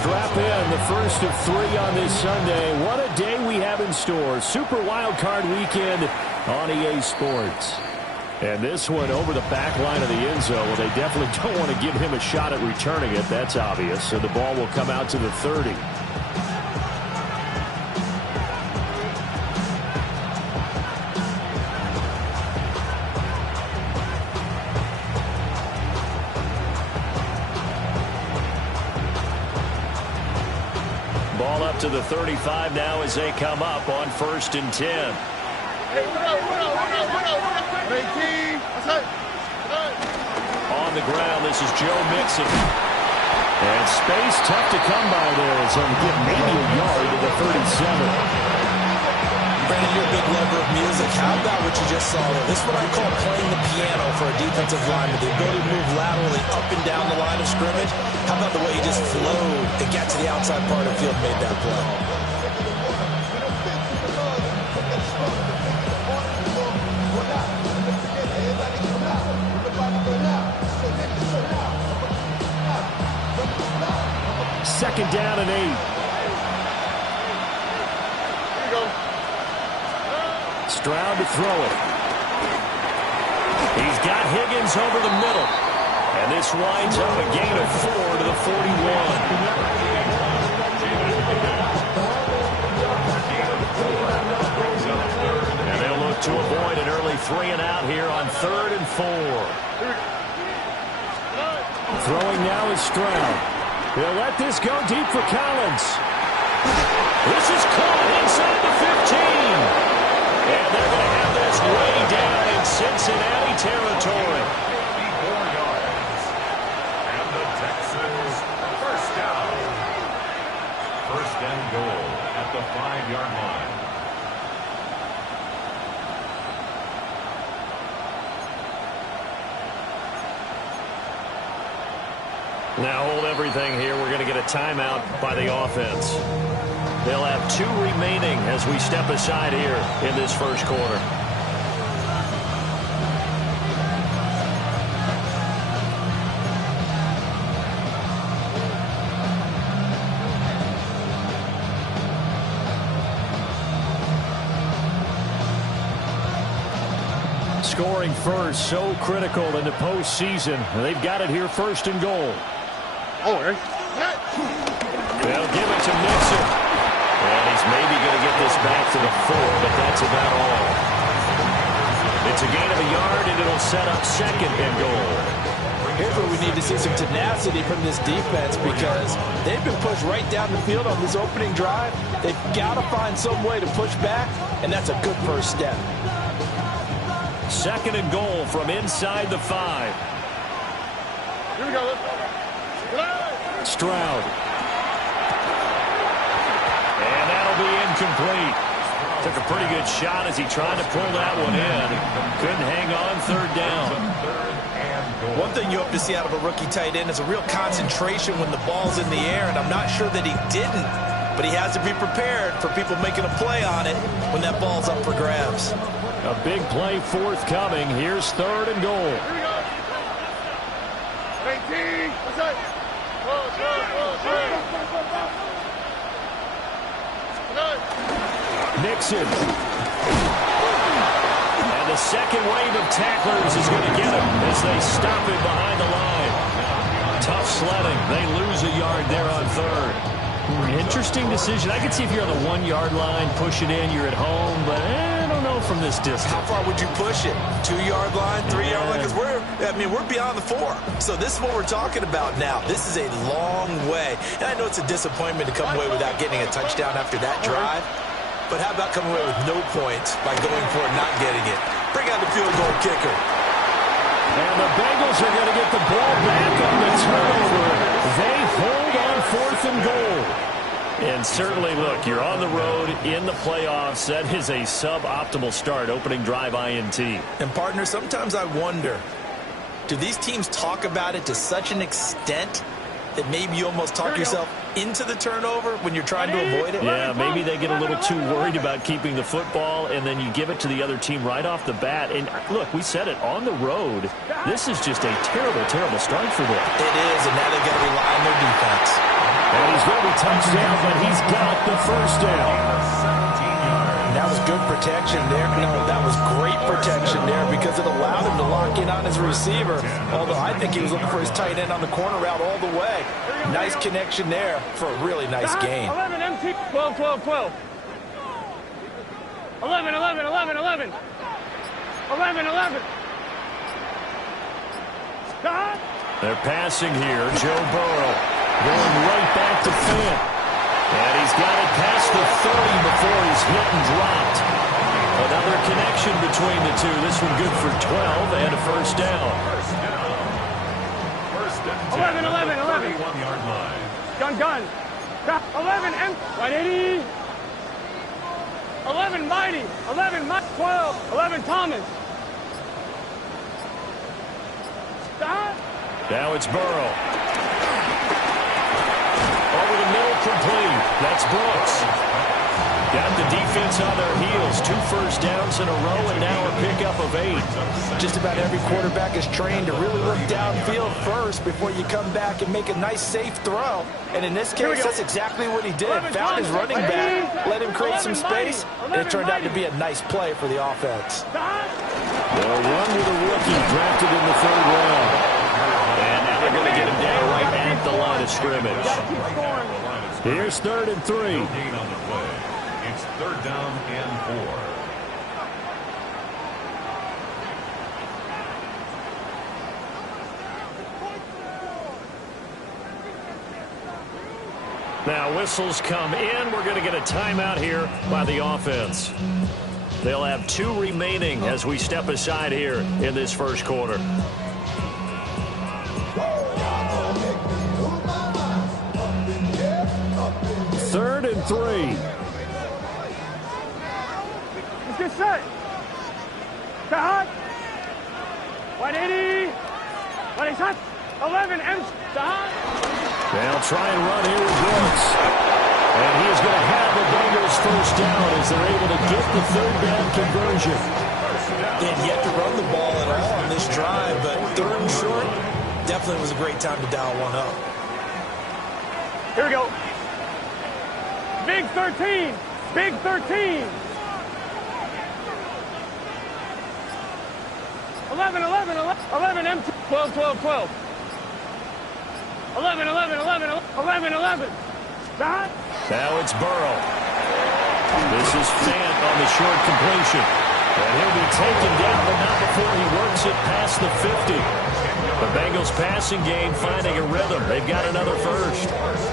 strap in, the first of 3 on this Sunday. What a day we have in store. Super Wild Card Weekend on EA Sports. And this one over the back line of the end zone. Well, they definitely don't want to give him a shot at returning it. That's obvious. So the ball will come out to the 30. Ball up to the 35 now as they come up on 1st and 10. On the ground, this is Joe Mixon. And space tough to come by there. So get maybe a yard to the 37. Brandon, you're a big lover of music. How about what you just saw there? This is what I call playing the piano for a defensive lineman. The ability to move laterally up and down the line of scrimmage. How about the way he just flowed and got to the outside part of the field and made that play? Second down and 8. Stroud to throw it. He's got Higgins over the middle. And this winds up a gain of 4 to the 41. And they'll look to avoid an early 3 and out here on 3rd and 4. Throwing now is Stroud. They'll let this go deep for Collins. This is caught inside the 15. And they're going to have this way down in Cincinnati territory. 54 yards. And the Texans first down. 1st and goal at the 5-yard line. Now hold everything here. We're going to get a timeout by the offense. They'll have 2 remaining as we step aside here in this first quarter. Scoring first, so critical in the postseason. They've got it here 1st and goal. They'll give it to Mixon. And he's maybe going to get this back to the 4, but that's about all. It's a gain of a yard, and it'll set up 2nd and goal. Here's where we need to see some tenacity from this defense because they've been pushed right down the field on this opening drive. They've got to find some way to push back, and that's a good first step. 2nd and goal from inside the 5. Here we go. Stroud. And that'll be incomplete. Took a pretty good shot as he tried to pull that one in. Couldn't hang on 3rd down. One thing you hope to see out of a rookie tight end is a real concentration when the ball's in the air, and I'm not sure that he didn't, but he has to be prepared for people making a play on it when that ball's up for grabs. A big play forthcoming. Here's 3rd and goal. Here we go. 18. What's that? Nixon. And the second wave of tacklers is going to get him as they stop him behind the line. Tough sledding. They lose a yard there on 3rd. Interesting decision. I can see if you're on the 1-yard line, push it in, you're at home, but I don't know from this distance. How far would you push it? 2-yard line, 3-yard line? Because we're beyond the 4. So this is what we're talking about now. This is a long way. And I know it's a disappointment to come away without getting a touchdown after that drive. But how about coming away with no points by going for it, not getting it? Bring out the field goal kicker. And the Bengals are going to get the ball back on the turnover. They hold on 4th and goal. And certainly, look, you're on the road in the playoffs. That is a suboptimal start, opening drive INT. And, partner, sometimes I wonder, do these teams talk about it to such an extent that maybe you almost talk yourself into the turnover when you're trying to avoid it? Yeah, maybe they get a little too worried about keeping the football, and then you give it to the other team right off the bat. And look, we said it, on the road, this is just a terrible, terrible start for them. It is, and now they've got to rely on their defense. And he's going to be touchdown, but he's got the first down. That was good protection there. No, that was great protection there because it allowed him to lock in on his receiver. Although I think he was looking for his tight end on the corner route all the way. Nice connection there for a really nice gain. 11, MT. 12, 12, 12. 11, 11, 11, 11. 11, 11. Stop. They're passing here. Joe Burrow going right back to Fant. And he's got it past the 30 before he's hit and dropped. Another connection between the two. This one good for 12 and a first down. First and 11, 11, 11. 31-yard line. Gun. 11, M. 180. 11, Mighty. 11, 12. 11, Thomas. Stop. Now it's Burrow. Over the middle, complete. That's Brooks. Got the defense on their heels. 2 first downs in a row, and now a pickup of 8. Just about every quarterback is trained to really look downfield first before you come back and make a nice, safe throw. And in this case, that's exactly what he did. Found his running back, let him create some space, and it turned out to be a nice play for the offense. They'll run with a rookie drafted in the 3rd round. And now they're going to get him down right at the line of scrimmage. Here's 3rd and 3. No gain on the play. It's 3rd down and 4. Now whistles come in. We're going to get a timeout here by the offense. They'll have 2 remaining as we step aside here in this first quarter. Third and 3. Let's get set. Stop. 180. 180. 11, M. Stop. They'll try and run here with Brooks. And he is going to have the Bengals first down as they're able to get the 3rd down conversion. And yet to run the ball at all on this drive, but 3rd and short, definitely was a great time to dial one up. Here we go. Big 13. Big 13. 11, 11, 11, M. 12, 12, 12. 11, 11, 11, 11, 11. Stop. Now it's Burrow. This is Fant on the short completion. And he'll be taken down, but not before he works it past the 50. The Bengals passing game finding a rhythm. They've got another first.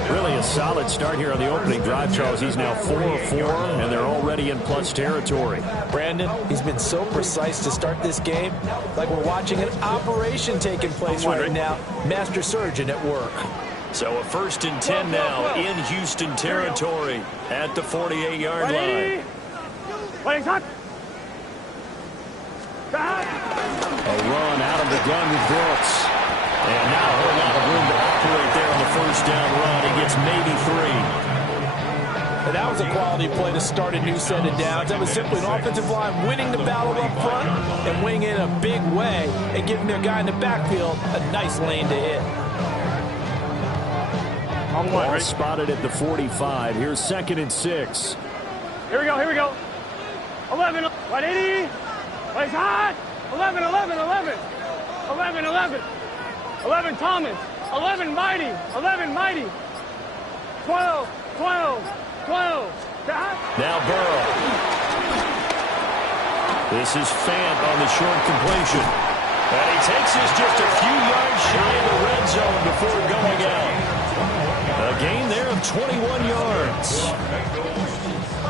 Really a solid start here on the opening drive, Charles. He's now 4 of 4, and they're already in plus territory. Brandon, he's been so precise to start this game, like we're watching an operation taking place right now. Master surgeon at work. So a 1st and 10 now in Houston territory at the 48-yard line. A run out of the gun with Brooks. And now a whole lot of room to operate there on the first down run. He gets maybe 3. And that was a quality play to start a new set of downs. That was simply an offensive line winning the battle up front and winning it in a big way and giving their guy in the backfield a nice lane to hit. Ball spotted at the 45. Here's 2nd and 6. Here we go. 11, 180. Place hot. 11, 11, 11. 11, 11. 11, Thomas. 11, Mighty. 11, Mighty. 12, 12, 12. Stop. Now Burrow. This is Fant on the short completion. And he takes us just a few yards shy of the red zone before going out. A gain there of 21 yards.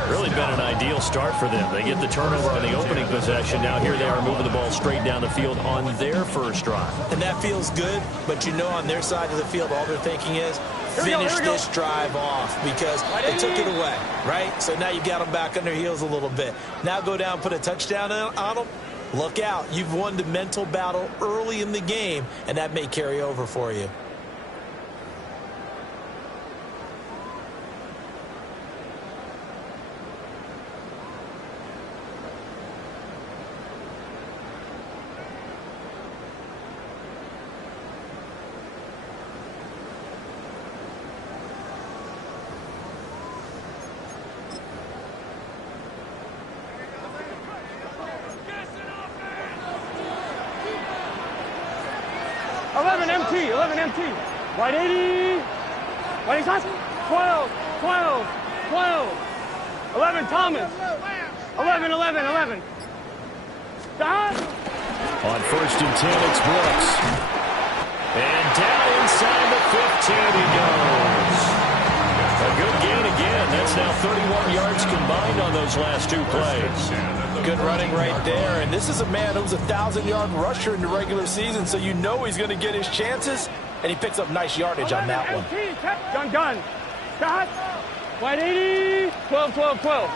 Really been an ideal start for them. They get the turnover on the opening possession. Now here they are moving the ball straight down the field on their first drive. And that feels good, but you know on their side of the field all they're thinking is finish this drive off because they took it away, right? So now you got them back on their heels a little bit. Now go down, put a touchdown on them. Look out. You've won the mental battle early in the game, and that may carry over for you. MT, 11 MT. White 80. White 80, 12, 12, 12. 11 Thomas. 11, 11, 11. Stop. On 1st and 10, it's Brooks. And down inside the 15 he goes. A good gain again. That's now 31 yards combined on those last 2 plays. Good running right there. And this is a man who was a 1,000-yard rusher in the regular season, so you know he's going to get his chances. And he picks up nice yardage on that one. Gun, gun. Stop. White 80. 12, 12, 12.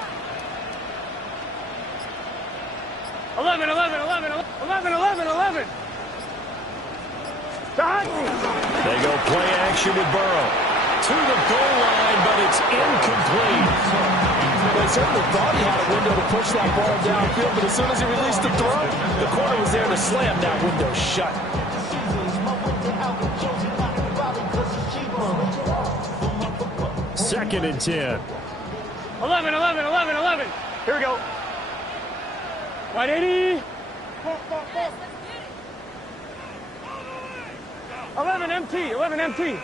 11, 11, 11, 11, 11, 11. Stop. They go play action with Burrow. To the goal line, but it's incomplete. They certainly thought he had a window to push that ball downfield, but as soon as he released the throw, the corner was there to slam that window shut. Second and 10. 11, 11, 11, 11. Here we go. White 80. 11 MT, 11 MT.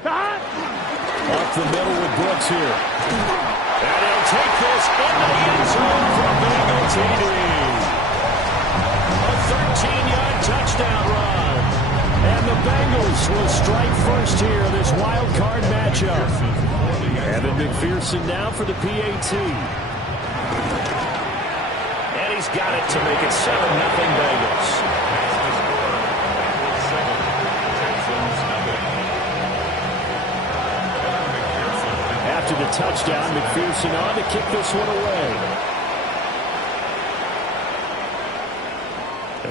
Stop. Up the middle with Brooks here. And he'll take this into the end zone for a Bengal TD. A 13-yard touchdown run. And the Bengals will strike first here in this wild card matchup. Evan McPherson now for the PAT. And he's got it to make it 7-0 Bengals. After the touchdown, McPherson on to kick this one away.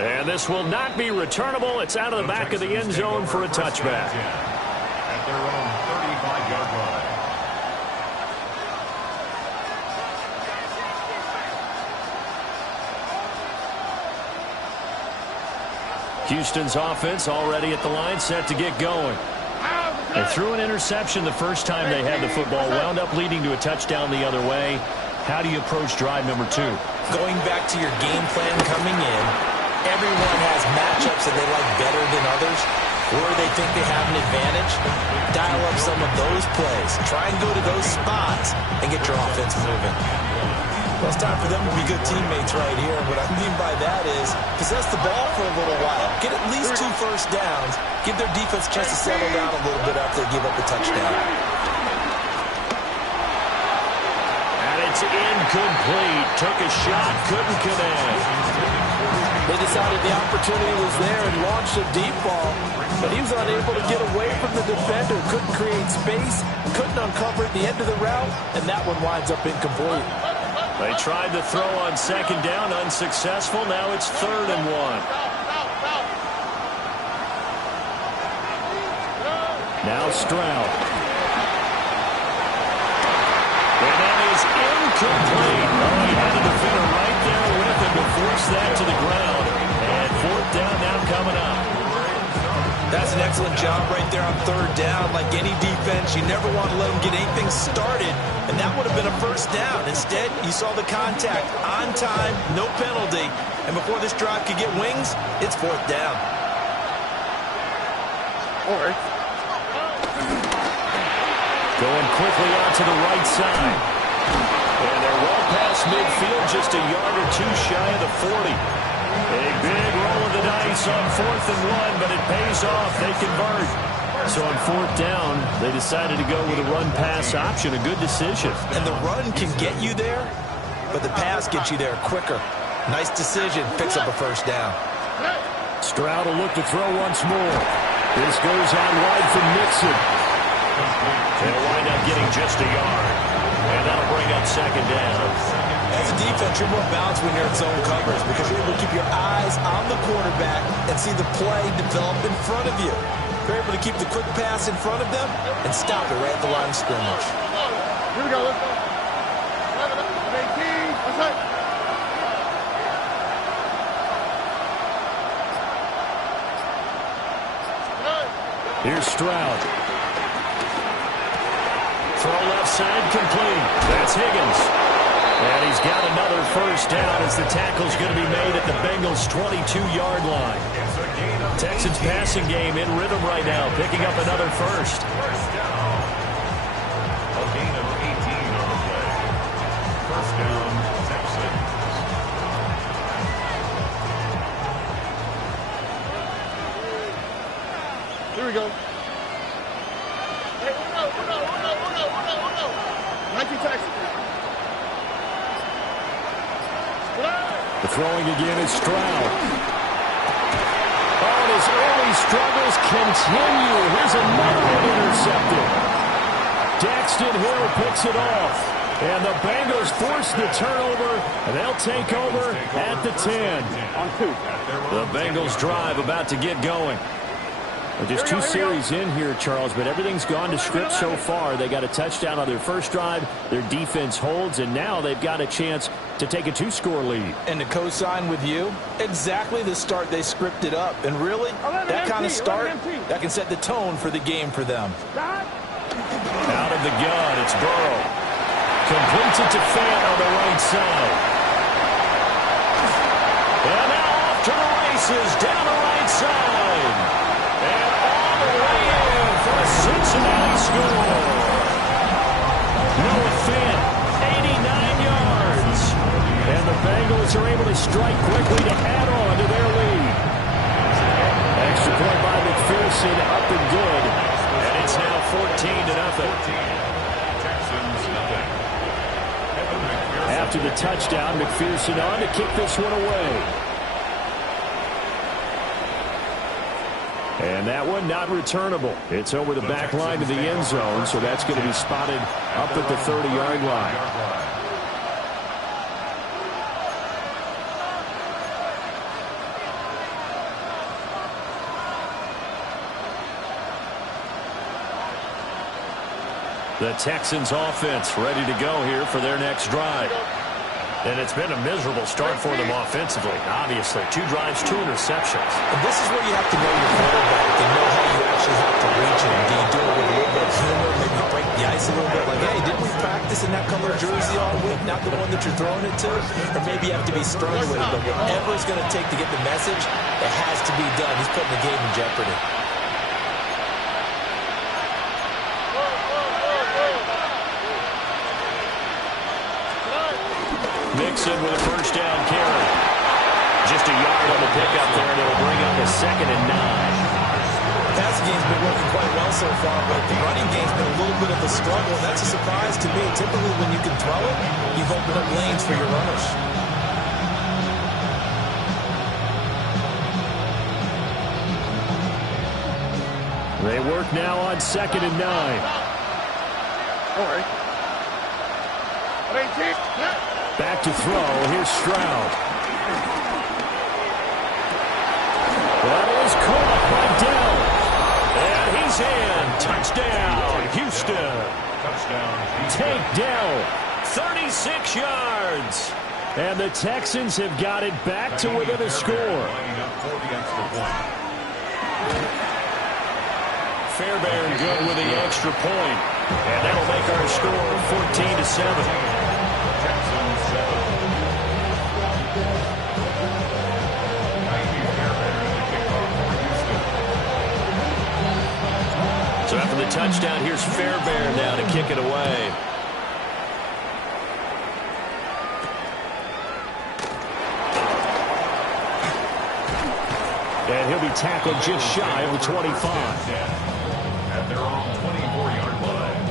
And this will not be returnable. It's out of the back of the end zone for a touchback. At their own 35-yard line. Houston's offense already at the line, set to get going. They threw an interception the first time they had the football, wound up leading to a touchdown the other way. How do you approach drive number 2? Going back to your game plan coming in, everyone has matchups that they like better than others, or they think they have an advantage. Dial up some of those plays. Try and go to those spots and get your offense moving. Well, it's time for them to be good teammates right here. What I mean by that is possess the ball for a little while. Get at least 2 first downs. Give their defense a chance to settle down a little bit after they give up the touchdown. And it's incomplete. Took a shot, couldn't connect. They decided the opportunity was there and launched a deep ball, but he was unable to get away from the defender. Couldn't create space, couldn't uncover at the end of the route, and that one winds up incomplete. They tried to throw on second down, unsuccessful. Now it's 3rd and 1. Now Stroud. And that is incomplete. Oh, he had a defender right there with him to force that to the ground. And 4th down now coming up. That's an excellent job right there on 3rd down. Like any defense, you never want to let them get anything started, and that would have been a first down. Instead, you saw the contact on time, no penalty, and before this drive could get wings, it's 4th down. Going quickly out to the right side. And they're well past midfield, just a yard or 2 shy of the 40. A big roll of the dice on 4th and 1, but it pays off. They convert. So on 4th down, they decided to go with a run-pass option. A good decision. And the run can get you there, but the pass gets you there quicker. Nice decision. Picks up a first down. Stroud will look to throw once more. This goes out wide from Mixon. They'll wind up getting just a yard. And that'll bring up 2nd down. As a defense, you're more balanced when you're in zone coverage because you're able to keep your eyes on the quarterback and see the play develop in front of you. You're able to keep the quick pass in front of them and stop it right at the line of scrimmage. Here we go. Let's go. 18. Let's go. Here's Stroud. Throw left side complete. That's Higgins. And he's got another first down as the tackle's going to be made at the Bengals' 22-yard line. Texans passing game in rhythm right now, picking up another first. First down. A gain of 18 on the play. First down, Texans. Here we go. Hey, uno. 19 Texans. The throwing again is Stroud. Oh, and his early struggles continue. Here's another one intercepted. Daxton Hill picks it off. And the Bengals force the turnover, and they'll take over at the 10. On 2. The Bengals drive about to get going. Well, just 2 series in here, Charles, but everything's gone to script so far. They got a touchdown on their first drive. Their defense holds, and now they've got a chance to take a 2-score lead. And to co-sign with you, exactly the start they scripted up. And really, that kind of start, that can set the tone for the game for them. Out of the gun, it's Burrow. Completes it to Fant on the right side. And now off to the races, down the right side. And all the way in for a Cincinnati score. Noah Fant, 89 yards. And the Bengals are able to strike quickly to add on to their lead. Extra point by McPherson, up and good. And it's now 14-0. Texans, nothing. After the touchdown, McPherson on to kick this one away. And that one not returnable. It's over the back line to the end zone, so that's going to be spotted up at the 30-yard line. The Texans offense ready to go here for their next drive. And it's been a miserable start for them offensively. Obviously, 2 drives, 2 interceptions. And this is where you have to know your quarterback and know how you actually have to reach him. Do you do it with a little bit of humor, maybe break the ice a little bit? Like, hey, didn't we practice in that color jersey all week, not the one that you're throwing it to? Or maybe you have to be stern with it. But whatever it's going to take to get the message, it has to be done. He's putting the game in jeopardy. Mixon with a first down carry. Just a yard on the pickup there, and it'll bring up a 2nd and 9. Passing game's been working quite well so far, but the running game's been a little bit of a struggle, and that's a surprise to me. Typically, when you can throw it, you've opened up lanes for your runners. They work now on 2nd and 9. Don't worry. Back to throw. Here's Stroud. That is caught by Dell. And he's in. Touchdown, Houston. Touchdown. Take Dell. 36 yards. And the Texans have got it back to within a score. Lining up for the extra point. Fairbairn good with the extra point. And that'll make our score 14-7. Texans 7. So after the touchdown, here's Fairbairn now to kick it away. And he'll be tackled just shy of the 25. At their own 24-yard line.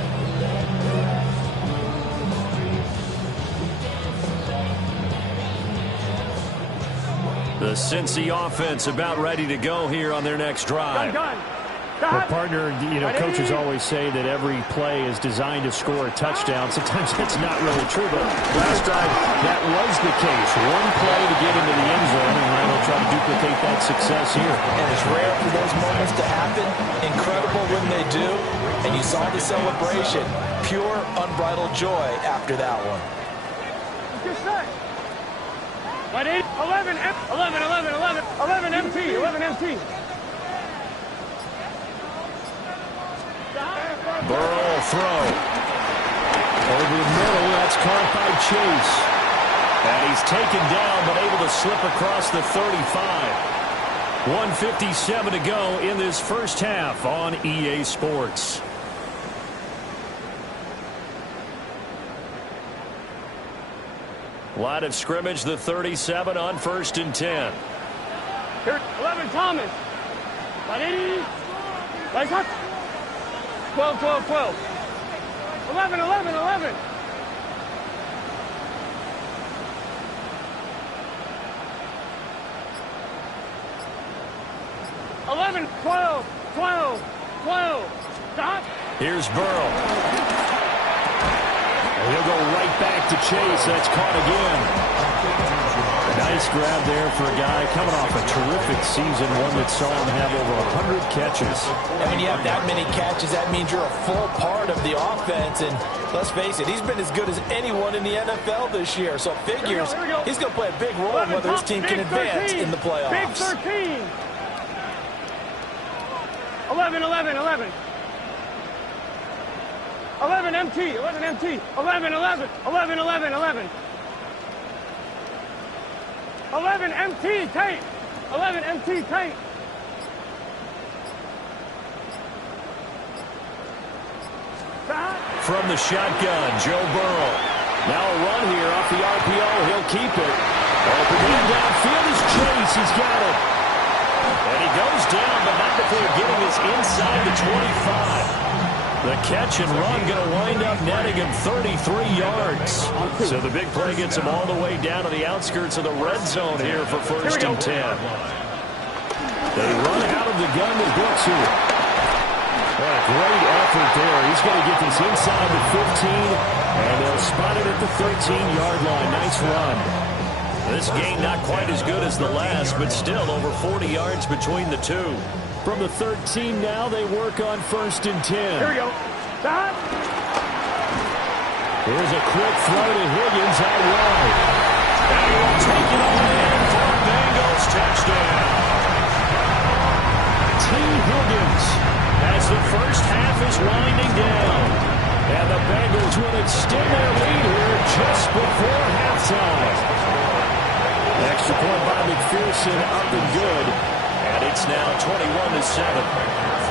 The Cincy offense about ready to go here on their next drive. Well, partner, coaches always say that every play is designed to score a touchdown. Sometimes that's not really true, but last drive, that was the case. One play to get into the end zone, and now they'll try to duplicate that success here. And it's rare for those moments to happen. Incredible when they do. And you saw the celebration. Pure, unbridled joy after that one. What is 11 MT. Burrow throw. Over the middle, that's caught by Chase. And he's taken down, but able to slip across the 35. 1:57 to go in this first half on EA Sports. Line of scrimmage, the 37 on 1st and 10. Here, 11, Thomas. 12, 12, 12. 11, 11, 11. $11, 12, 12, 12. Stop. Here's Burrow. And he'll go right back to Chase. That's caught again. Nice grab there for a guy coming off a terrific season, one that saw him have over 100 catches. And when you have that many catches, that means you're a full part of the offense. And let's face it, he's been as good as anyone in the NFL this year. So it figures he's going to play a big role in whether his team can advance in the playoffs. Big 13. 11, 11, 11. 11 MT, 11 MT, 11, 11, 11, 11, 11. 11 MT tape, 11 MT tape. From the shotgun, Joe Burrow. Now a run here off the RPO. He'll keep it. Open man downfield is Chase. He's got it. And he goes down, but not before getting this inside the 25. The catch and run going to wind up netting him 33 yards. So the big play gets him all the way down to the outskirts of the red zone here for 1st and 10. They run out of the gun with Brooks here. What a great effort there. He's going to get this inside the 15, and they'll spot it at the 13-yard line. Nice run. This game not quite as good as the last, but still over 40 yards between the two. From the 13 now, they work on 1st and 10. Here we go. Stop. Here's a quick throw to Higgins out wide. And he will take it all in for a Bengals touchdown. T. Higgins as the first half is winding down. And the Bengals will extend their lead here just before halftime. Extra point by McPherson up and good. And it's now 21-7.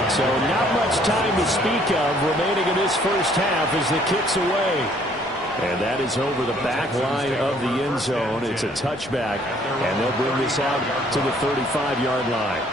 So not much time to speak of remaining in this first half as the kick's away. And that is over the back line of the end zone. It's a touchback, and they'll bring this out to the 35-yard line.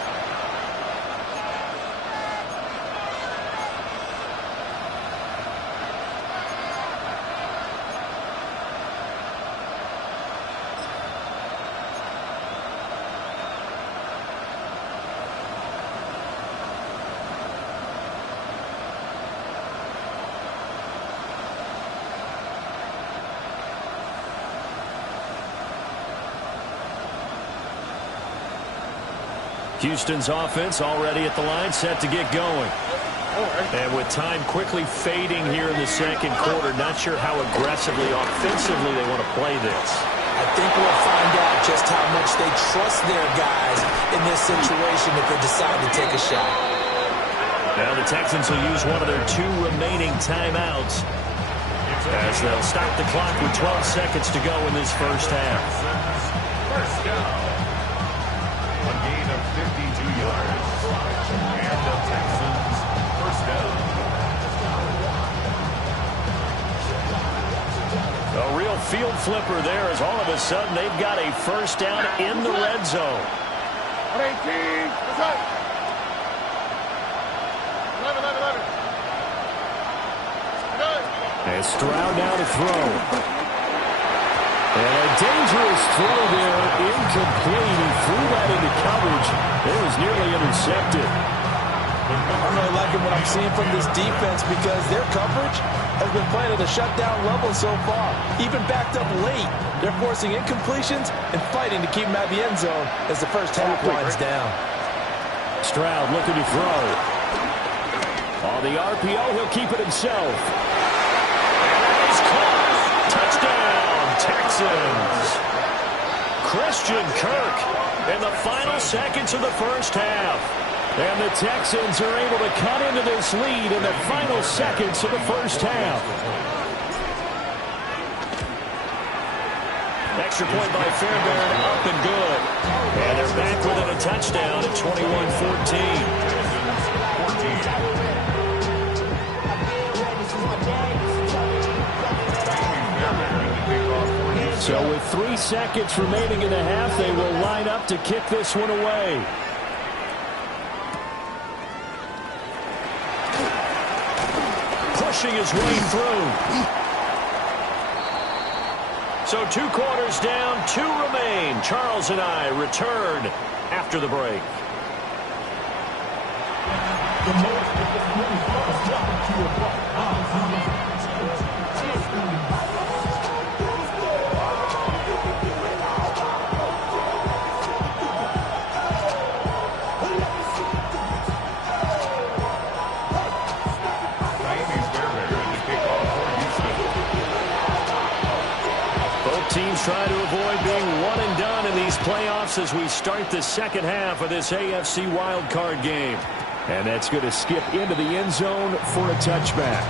Houston's offense already at the line, set to get going. And with time quickly fading here in the second quarter, not sure how aggressively, offensively they want to play this. I think we'll find out just how much they trust their guys in this situation if they decide to take a shot. Now the Texans will use one of their 2 remaining timeouts as they'll stop the clock with 12 seconds to go in this first half. First down. A gain of 52 yards. And the Texans first down. A real field flipper there as all of a sudden they've got a first down in the red zone. 18. What's up? 11, 11, 11. Good. And Stroud now to throw. And a dangerous throw there, incomplete. He threw that into coverage. It was nearly intercepted. I'm really liking what I'm seeing from this defense because their coverage has been playing at a shutdown level so far. Even backed up late, they're forcing incompletions and fighting to keep them out of the end zone as the first half winds down. Stroud looking to throw. On the RPO, he'll keep it himself. And he's caught. Touchdown, Texans. Christian Kirk in the final seconds of the first half. And the Texans are able to cut into this lead in the final seconds of the first half. extra point by Fairbairn, up and good. And they're back within a touchdown at 21-14. So with 3 seconds remaining in the half, they will line up to kick this one away. Pushing his way through. So 2 quarters down, 2 remain. Charles and I return after the break. Teams trying to avoid being one and done in these playoffs as we start the second half of this AFC wildcard game. And that's going to skip into the end zone for a touchback.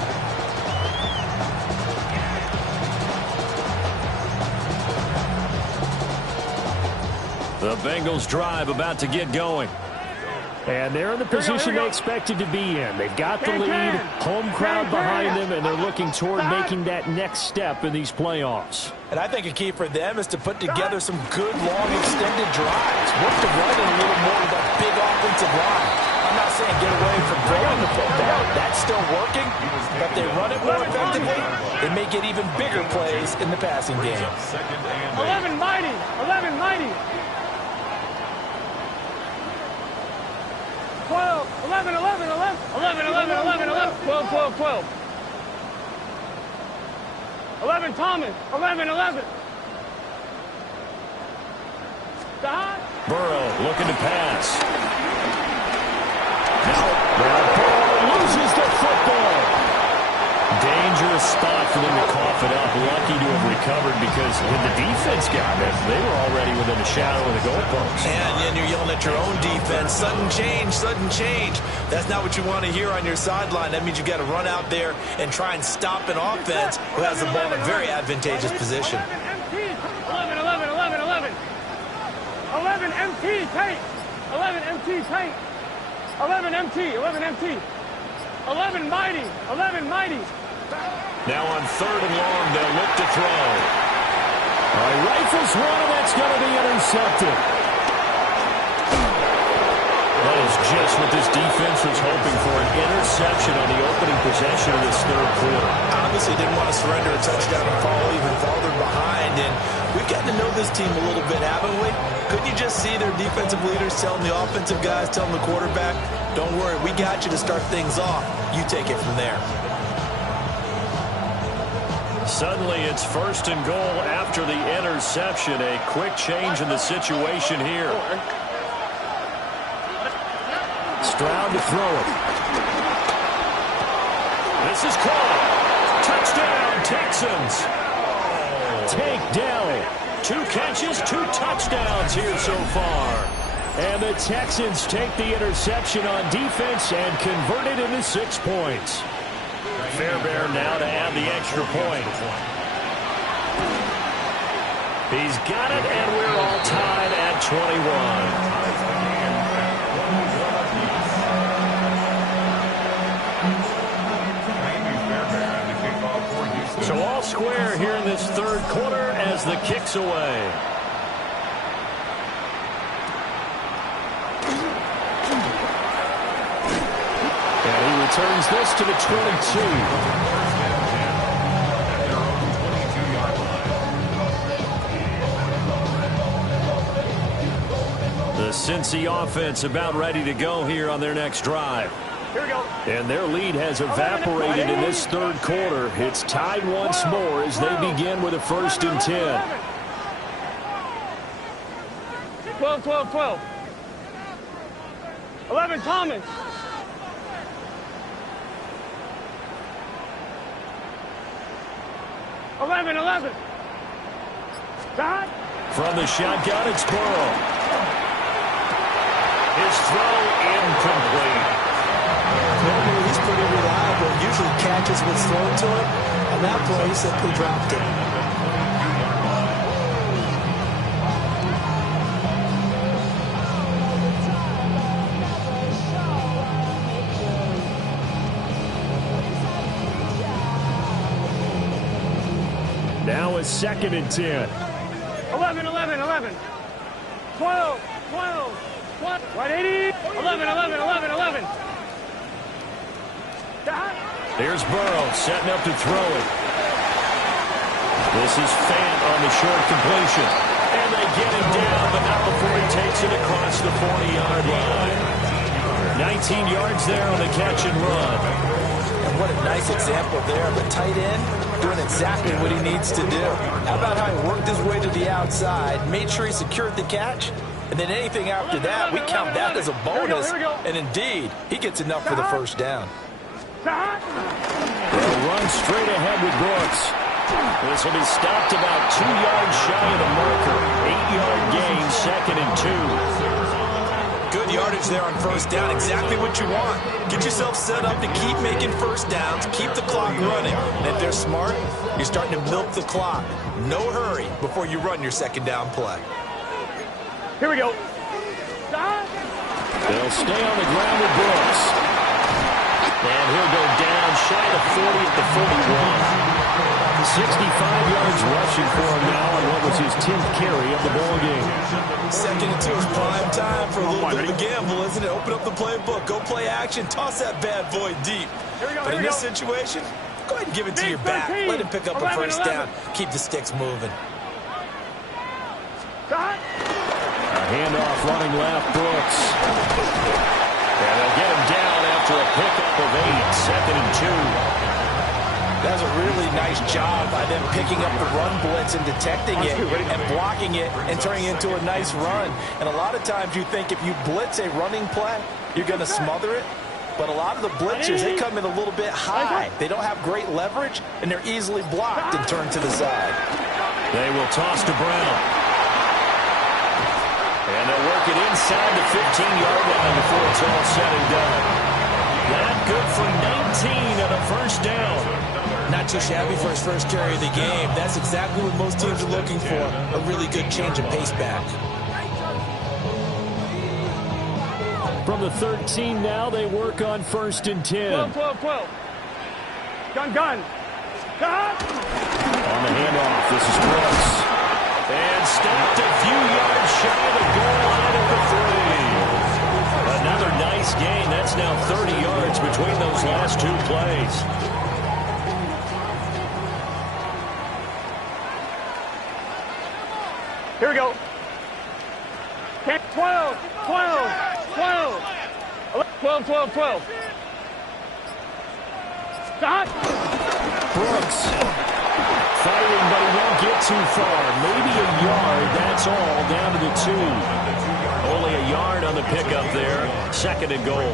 The Bengals drive about to get going. And they're in the position they expected to be in. They've got the lead, home crowd behind them, and they're looking toward making that next step in these playoffs. And I think a key for them is to put together some good, long, extended drives. Work the running a little more with that big offensive line. I'm not saying get away from throwing the football. That's still working. But if they run it more effectively, they may get even bigger plays in the passing game. 11 mighty. 11 mighty. 12, 11, 11, 11, 11, 11, 11, 11, 12, 12, 12. 11, Thomas, 11, 11. Burrow looking to pass. Now Burrow loses the football. Dangerous spot for them to cough it up. Lucky to have recovered because when the defense got it, they were already within a shadow of the goalpost. And you're yelling at your own defense. Sudden change, sudden change. That's not what you want to hear on your sideline. That means you got to run out there and try and stop an offense who has the ball in a very advantageous position. 11, 11, 11, 11. 11 MT, tight. 11 MT, tight. 11 MT, 11 MT. 11 mighty, 11 mighty. Now on 3rd and long, they'll look to throw. All right, rifles one, and that's going to be intercepted. That is just what this defense was hoping for, an interception on the opening possession of this 3rd quarter. Obviously didn't want to surrender a touchdown and fall even farther behind, and we've gotten to know this team a little bit, haven't we? Couldn't you just see their defensive leaders telling the offensive guys, telling the quarterback, don't worry, we got you to start things off. You take it from there. Suddenly it's 1st and goal after the interception. A quick change in the situation here. Stroud to throw it. This is caught. Touchdown, Texans. Tank Dell. 2 catches, 2 touchdowns here so far. And the Texans take the interception on defense and convert it into 6 points. Fairbairn now to add the extra point. He's got it, and we're all tied at 21. So all square here in this 3rd quarter as the kick's away. Turns this to the 22. The Cincy offense about ready to go here on their next drive. Here we go. And their lead has evaporated in this 3rd quarter. It's tied once more as they begin with a 1st and 10. 12, 12, 12. 11, Thomas. 11, 11. Stop. From the shotgun, it's Burrow. His throw incomplete. Normally, he's pretty reliable. Usually catches what's thrown to him. On that play, he simply dropped it. a 2nd and 10. 11, 11, 11. 12, 12. What? 180. 11, 11, 11, 11. Here's Burrow setting up to throw it. This is Fant on the short completion. And they get him down, but not before he takes it across the 40-yard line. 19 yards there on the catch and run. And what a nice example there of a tight end doing exactly what he needs to do. How about how he worked his way to the outside, made sure he secured the catch, and then anything after that, we count that as a bonus. And indeed, he gets enough for the first down. They'll run straight ahead with Brooks. This will be stopped about 2 yards shy of the marker. 8-yard gain, 2nd and 2. Good yardage there on first down. Exactly what you want. Get yourself set up to keep making first downs, keep the clock running. And if they're smart, you're starting to milk the clock. No hurry before you run your 2nd down play. Here we go. They'll stay on the ground with Brooks. And he'll go down shy of 40 at the 41. 65 yards rushing for him now on what was his 10th carry of the ball game. 2nd and 2 is prime time for a little bit of a gamble, isn't it? Open up the playbook, go play action, toss that bad boy deep. But in this situation, go ahead and give it to your back. Let him pick up a first down. Keep the sticks moving. A handoff running left, Brooks. And they'll get him down after a pickup of 8, 2nd and 2. That was a really nice job by them picking up the run blitz and detecting it and blocking it and turning it into a nice run. And a lot of times you think if you blitz a running play, you're going to smother it. But a lot of the blitzers, they come in a little bit high. They don't have great leverage, and they're easily blocked and turned to the side. They will toss to Brown. And they'll work it inside the 15-yard line before it's all said and done. That good for 19 and a first down. Not too shabby for his first carry of the game. That's exactly what most teams are looking for. A really good change of pace back. From the 13 now, they work on 1st and 10. 12, 12, 12. Gun. On the handoff, this is Brooks. And stopped a few yards shy of the goal line at the 3. Another nice gain. That's now 30 yards between those last 2 plays. Here we go. 10, 12, 12, 12. 12, 12, 12. Stop. Brooks fighting, but he won't get too far. Maybe a yard, that's all, down to the 2. Only a yard on the pickup there. 2nd and goal.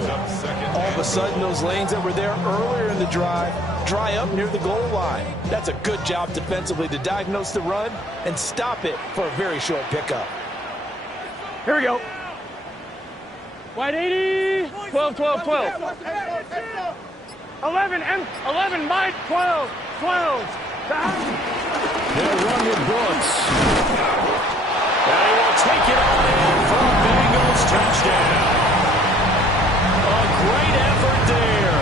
All of a sudden, those lanes that were there earlier in the drive dry up near the goal line. That's a good job defensively to diagnose the run and stop it for a very short pickup. Here we go. Wide 80. 12, 12, 12. 11, Mike. 12, 12. They'll run with Brooks. And he will take it on in for a Bengals touchdown. A great effort there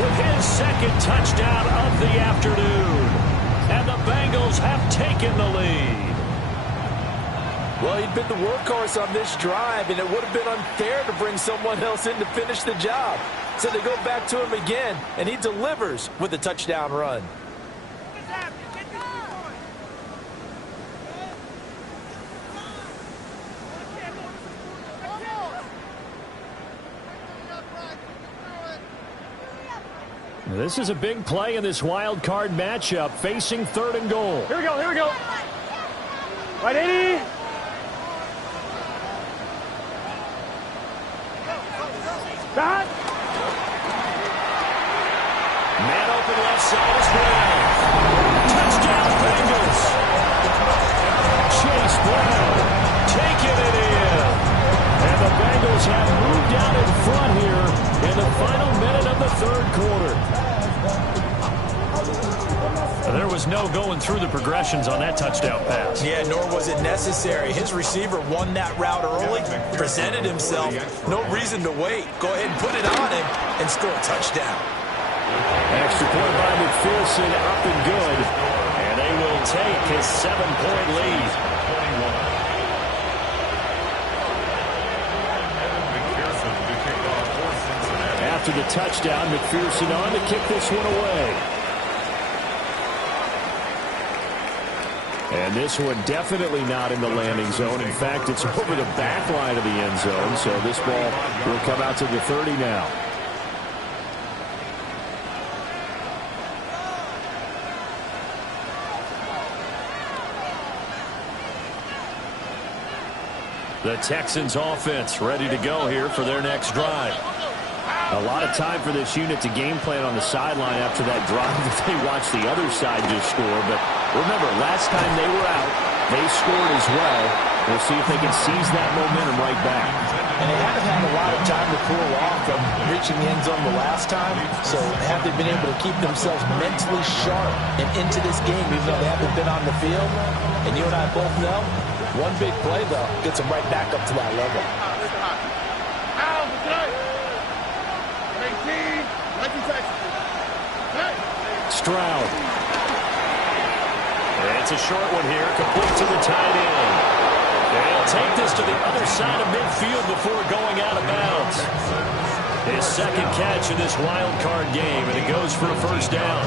with his 2nd touchdown of the afternoon. And the Bengals have taken the lead. Well, he'd been the workhorse on this drive, and it would have been unfair to bring someone else in to finish the job. So they go back to him again, and he delivers with a touchdown run. This is a big play in this wild card matchup, facing 3rd and goal. Here we go, here we go. Right 80. Stop. Man open left side is Brown. Touchdown Bengals. Chase Brown taking it in. And the Bengals have moved out in front here in the final minute of the 3rd quarter. There was no going through the progressions on that touchdown pass. Yeah, nor was it necessary. His receiver won that route early, presented himself. No reason to wait. Go ahead and put it on him and score a touchdown. Extra point by McPherson, up and good. And And they will take his 7-point lead. After the touchdown, McPherson on to kick this one away. And this one definitely not in the landing zone. In fact, it's over the back line of the end zone. So this ball will come out to the 30 now. The Texans offense ready to go here for their next drive. A lot of time for this unit to game plan on the sideline after that drive that they watched the other side just score. But remember, last time they were out, they scored as well. We'll see if they can seize that momentum right back. And they haven't had a lot of time to cool off from reaching the end zone the last time. So have they been able to keep themselves mentally sharp and into this game, even though they haven't been on the field? And you and I both know, one big play, though, gets them right back up to that level. Stroud. It's a short one here, complete to the tight end. They'll take this to the other side of midfield before going out of bounds. His second catch in this wild card game, and it goes for a first down.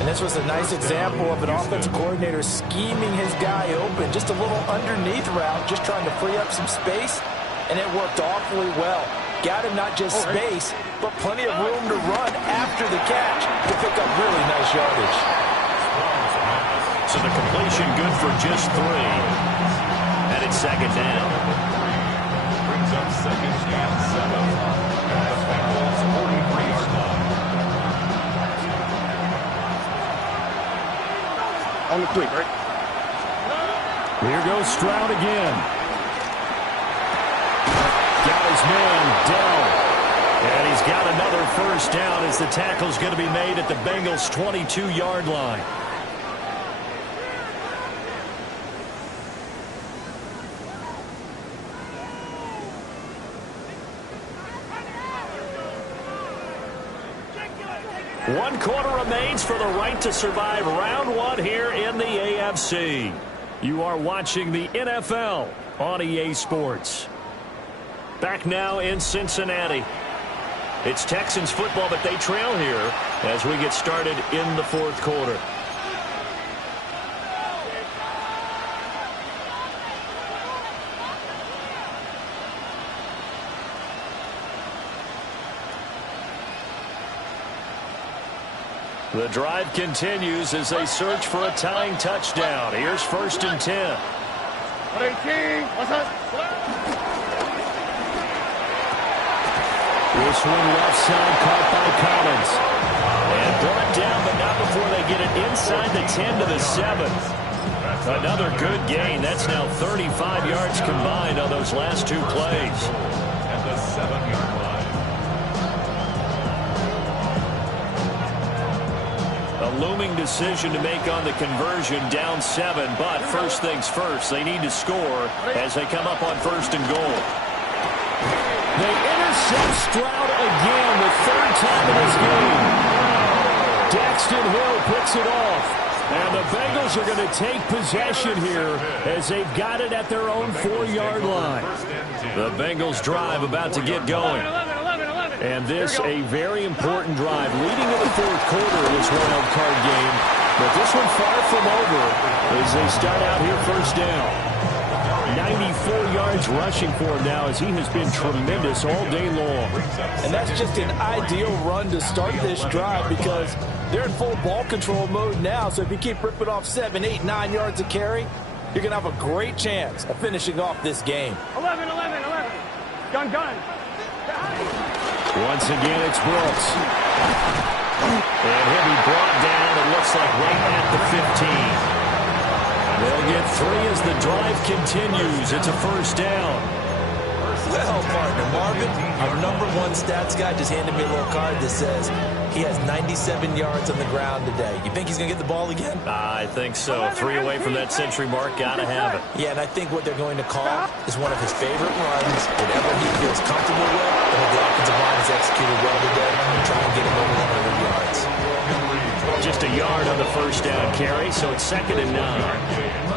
And this was a nice example of an offensive coordinator scheming his guy open. Just a little underneath route, just trying to free up some space, and it worked awfully well. Got him not just space, but plenty of room to run after the catch to pick up really nice yardage. So the completion good for just 3. And it's second down. Brings up second and 7. At the Bengals 43-yard line. On the 3, right? Here goes Stroud again. Got his man, Dell. And he's got another first down as the tackle's going to be made at the Bengals' 22-yard line. One quarter remains for the right to survive round 1 here in the AFC. You are watching the NFL on EA Sports. Back now in Cincinnati. It's Texans football, but they trail here as we get started in the fourth quarter. The drive continues as they search for a tying touchdown. Here's 1st and 10. 18, what's up? This one left side caught by Collins. And brought down, but not before they get it inside the 10 to the 7. Another good gain. That's now 35 yards combined on those last 2 plays. At the 7-yard line. A looming decision to make on the conversion, down 7. But first things first, they need to score as they come up on 1st and goal. They intercept Stroud again, the 3rd time in this game. Daxton Hill picks it off. And the Bengals are going to take possession here as they've got it at their own 4-yard line. The Bengals drive about to get going. And this a very important drive leading to the 4th quarter of this wild card game. But this one far from over as they start out here 1st down. 94 yards rushing for him now as he has been tremendous all day long. And that's just an ideal run to start this drive because they're in full ball control mode now. So if you keep ripping off 7, 8, 9 yards of carry, you're going to have a great chance of finishing off this game. 11. Gun. Once again, it's Brooks. And he'll be brought down, it looks like right at the 15. They'll get 3 as the drive continues. It's a 1st down. Well, partner, Marvin, our #1 stats guy just handed me a little card that says he has 97 yards on the ground today. You think he's going to get the ball again? I think so. 3 away from that century mark. Got to have it. Yeah, and I think what they're going to call is one of his favorite runs, whatever he feels comfortable with. I think the offensive line has executed well today and try and get him over 100 yards. Just a a yard on the first down carry, so it's 2nd and 9.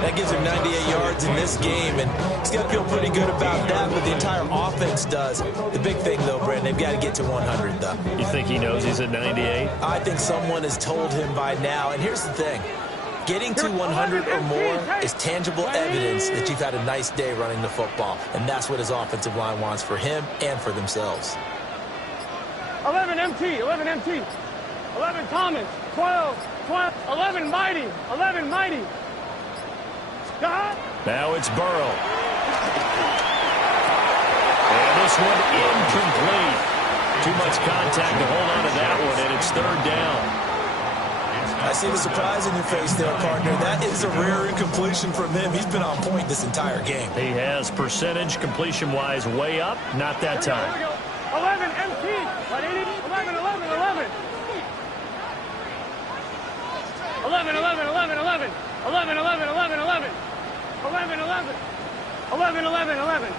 That gives him 98 yards in this game, and he's got to feel pretty good about that, but the entire offense does. The big thing, though, Brandon, they've got to get to 100, though. You think he knows he's at 98? I think someone has told him by now, and here's the thing. Getting to 100 or more is tangible evidence that you've had a nice day running the football, and that's what his offensive line wants for him and for themselves. 11 MT, 11 MT, 11 Thomas, 12, 11 Mighty, 11 Mighty. God. Now it's Burrow. And this one incomplete. Too much contact to hold on to that one, and it's 3rd down. I see the surprise in your face there, partner. That is a rare incompletion from him. He's been on point this entire game. He has percentage completion-wise way up. Not that time. Here we go. 11 MT. 11, 11, 11. 11, 11, 11, 11. 11, 11, 11, 11. 11, 11. 11, 11, 11.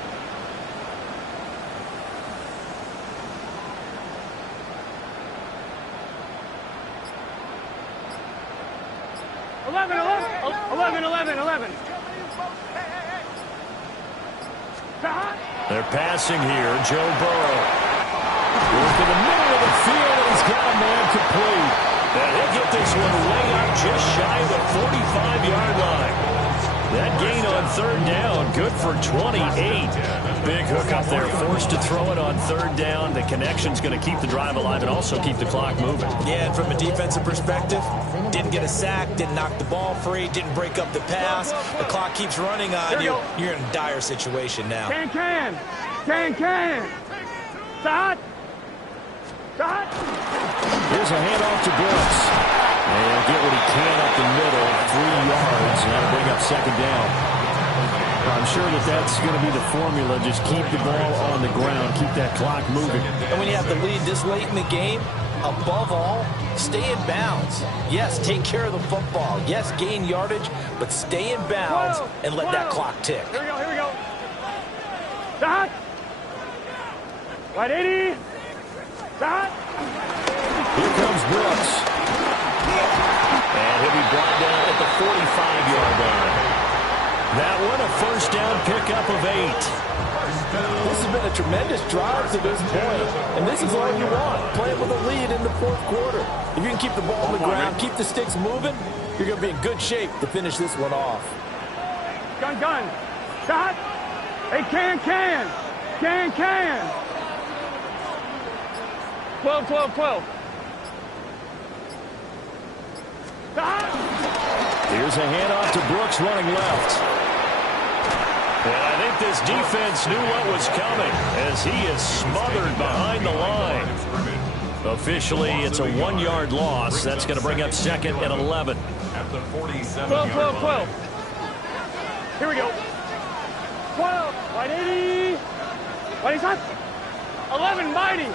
11, 11, 11, 11. They're passing here. Joe Burrow. Work in the middle of the field, and he's got a man complete. And he'll get this one way up just shy of the 45-yard line. That gain on 3rd down, good for 28. Big hook up there, forced to throw it on 3rd down. The connection's going to keep the drive alive and also keep the clock moving. Yeah, and from a defensive perspective, didn't get a sack, didn't knock the ball free, didn't break up the pass. The clock keeps running on you. You're in a dire situation now. Can. Start. Here's a handoff to Brooks. And he'll get what he can up the middle, 3 yards, and that'll bring up 2nd down. I'm sure that's going to be the formula. Just keep the ball on the ground, keep that clock moving. And when you have the lead this late in the game, above all, stay in bounds. Yes, take care of the football. Yes, gain yardage, but stay in bounds and let that clock tick. Here we go. Start. Right 80. Start. Here comes Brooks. And he'll be brought down at the 45-yard line. That one, a first down pickup of 8. This has been a tremendous drive to this point, and this is all you want, playing with a lead in the 4th quarter. If you can keep the ball on the ground, keep the sticks moving, you're going to be in good shape to finish this one off. Gun. Start. Hey, can. 12. Here's a handoff to Brooks running left. And I think this defense knew what was coming as he is smothered behind the line. Officially, it's a 1-yard loss. That's going to bring up 2nd and 11. At the 47-yard 12. Here we go. 12. Right 80. What is that? 11 Mighty.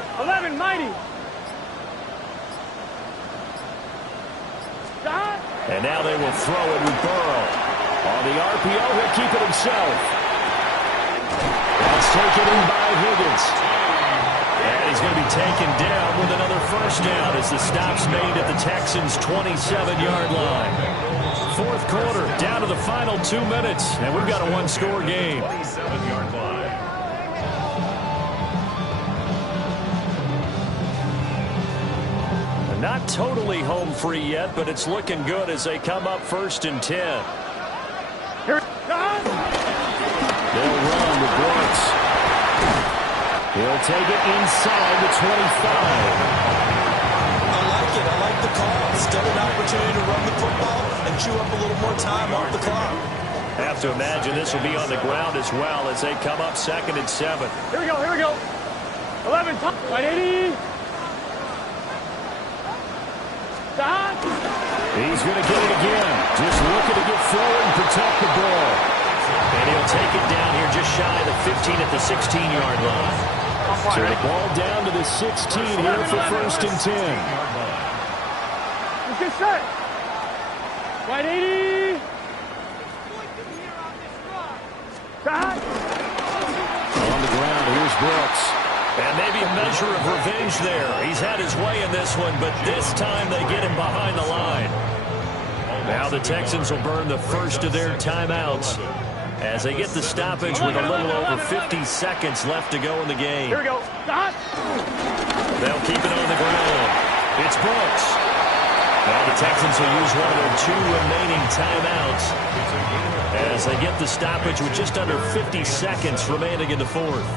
Start. And now they will throw it with Burrow. On the RPO, he'll keep it himself. That's taken in by Higgins. And he's going to be taken down with another first down as the stop's made at the Texans' 27-yard line. 4th quarter, down to the final 2 minutes, and we've got a 1-score game. 27-yard line. Not totally home free yet, but it's looking good as they come up 1st and 10. Here. They'll run with Brooks. He'll take it inside the 25. I like the call. Still an opportunity to run the football and chew up a little more time off the clock. Have to imagine this will be on the ground as well as they come up 2nd and 7. Here we go. 11. Right 80. Start. He's going to get it again. Just looking to get forward and protect the ball. And he'll take it down here just shy of the 15 at the 16-yard line. So the ball down to the 16 here for 1st and 10. Let's get set. Right 80. Start. On the ground, here's Brooks. And maybe a measure of revenge there. He's had his way in this one, but this time they get him behind the line. Now the Texans will burn the first of their timeouts as they get the stoppage with a little over 50 seconds left to go in the game. Here we go. Stop. They'll keep it on the ground. It's Brooks. Now the Texans will use one of their 2 remaining timeouts as they get the stoppage with just under 50 seconds remaining in the fourth.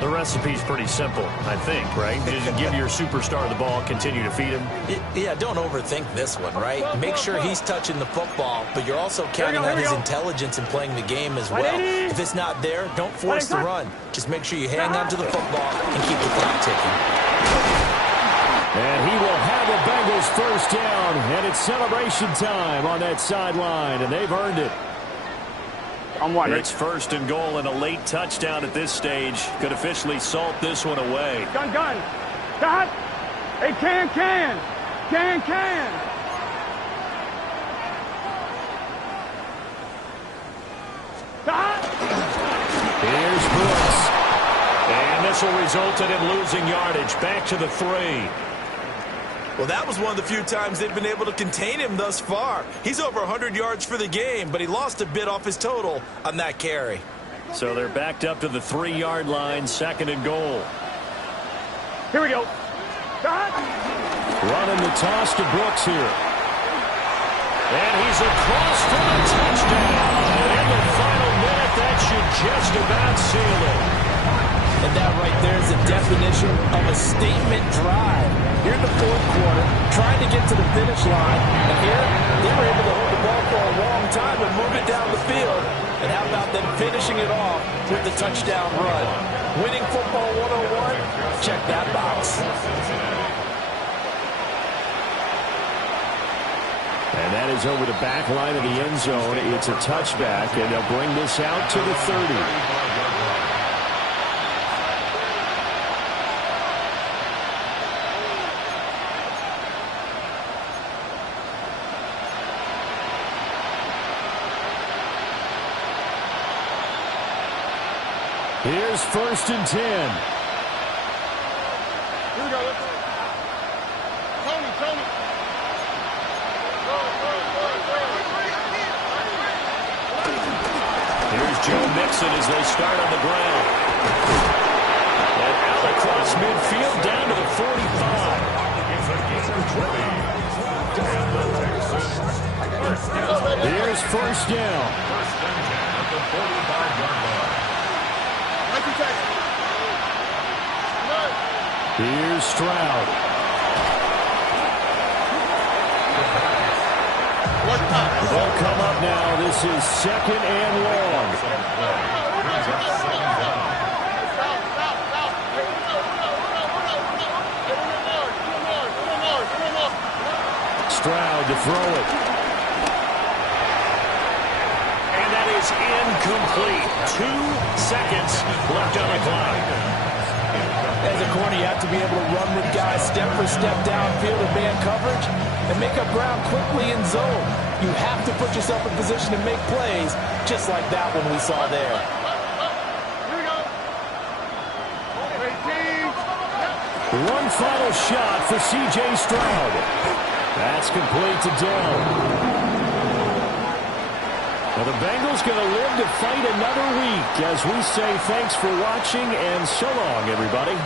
The recipe's pretty simple, I think, right? Just give your superstar the ball, continue to feed him. Yeah, don't overthink this one, right? Make sure he's touching the football, but you're also counting on his intelligence in playing the game as well. If it's not there, don't force the run. Just make sure you hang on to the football and keep the clock ticking. And he will have a Bengals first down, and it's celebration time on that sideline, and they've earned it. It's first and goal, and a late touchdown at this stage could officially salt this one away. Gun. Stop. Hey, can. Stop. Here's Brooks. And this will result in him losing yardage. Back to the 3. Well, that was one of the few times they've been able to contain him thus far. He's over 100 yards for the game, but he lost a bit off his total on that carry. So they're backed up to the 3-yard line, second and goal. Here we go. Stop. Running the toss to Brooks here. And he's across for a touchdown. And in the final minute, that should just about seal it. And that right there is the definition of a statement drive. Here in the fourth quarter, trying to get to the finish line. And here, they were able to hold the ball for a long time and move it down the field. And how about them finishing it off with the touchdown run? Winning football 101? Check that box. And that is over the back line of the end zone. It's a touchback, and they'll bring this out to the 30. Here's first and 10. Here we go. Tony. Here's Joe Mixon as they start on the ground. And out across midfield down to the 45. Here's first down. At the 45-yard line. Here's Stroud. They'll come up now. This is second and long. Stroud to throw it. And that is incomplete. 2 seconds left on the clock. As a corner, you have to be able to run with guys step for step downfield in man coverage and make up ground quickly in zone. You have to put yourself in position to make plays, just like that one we saw there. Here we go. One final shot for C.J. Stroud. That's complete to Dell. Now the Bengals going to live to fight another week as we say thanks for watching and so long, everybody.